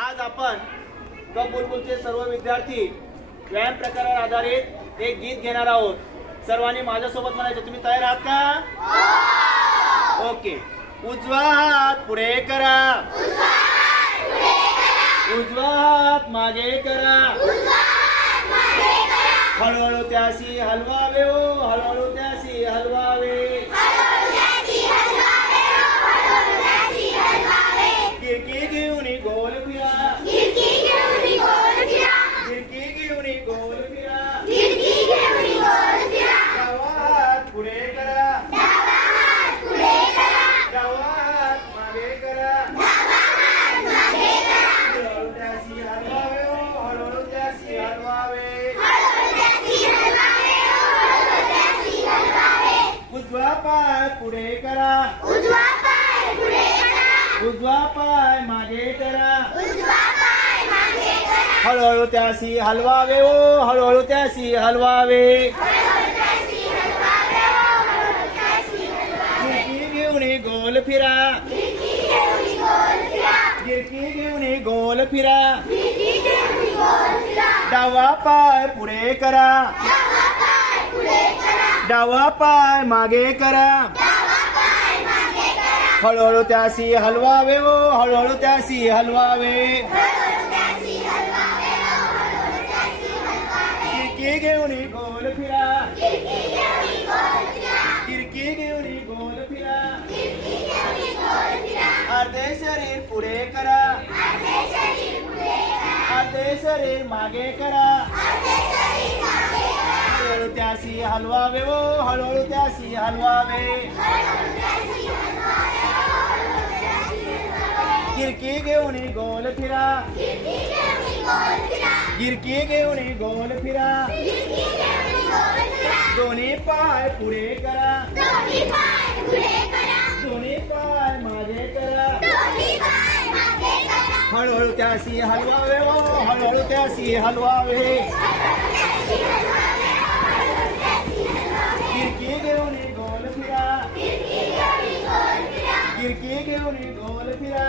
आज आपण बुलबुलचे सर्व विद्यार्थी व्यायाम प्रकारावर आधारित एक गीत घेणार आहोत. सर्वांनी माझ्यासोबत म्हणायचं. तुम्ही तयार आहात का? ओके. उजवा हात पुढे करा, उजवा हात मागे करा, हळूहळू त्याशी हलवावे हो, हळूहळू त्याशी हलवावे. गिरकी घेऊन गोल फिरा, गिरकी घेऊन गोल फिरा, डावा हात पुढे करा, डावा हात मागे करा, हळूहळू त्याशी हलवावे हो, हळूहळू त्याशी हलवावे. उजवा पाय पुढे करा, उजवा पाय मागे करा, हळूहळू त्याशी हलवावे हो, हळूहळू त्याशी हलवावे. गिरकी घेऊन गोल फिरा, गिरकी घेऊन गोल फिरा, डावा पाय पुढे करा, डावा पाय मागे करा, हळूहळू त्याशी हलवावे हो, हळूहळू त्याशी हलवावे. गिरकी घेऊन गोल फिरा, गिरकी घेऊन गोल फिरा, अर्धे शरीर पुढे करा, अर्धे शरीर मागे करा, हळूहळू त्याशी हलवावे हो, हळूहळू त्याशी हलवावे. गिरकी घेऊन गोल फिरा, गिरकी घेऊन गोल फिरा, दोन्ही पाय पुढे करा, दोन्ही पाय मागे करा, हळूहळू त्याशी हलवावे हो, हळूहळू त्याशी हलवावे. गिरकी घेऊन गोल फिरा, गिरकी घेऊन गोल फिरा.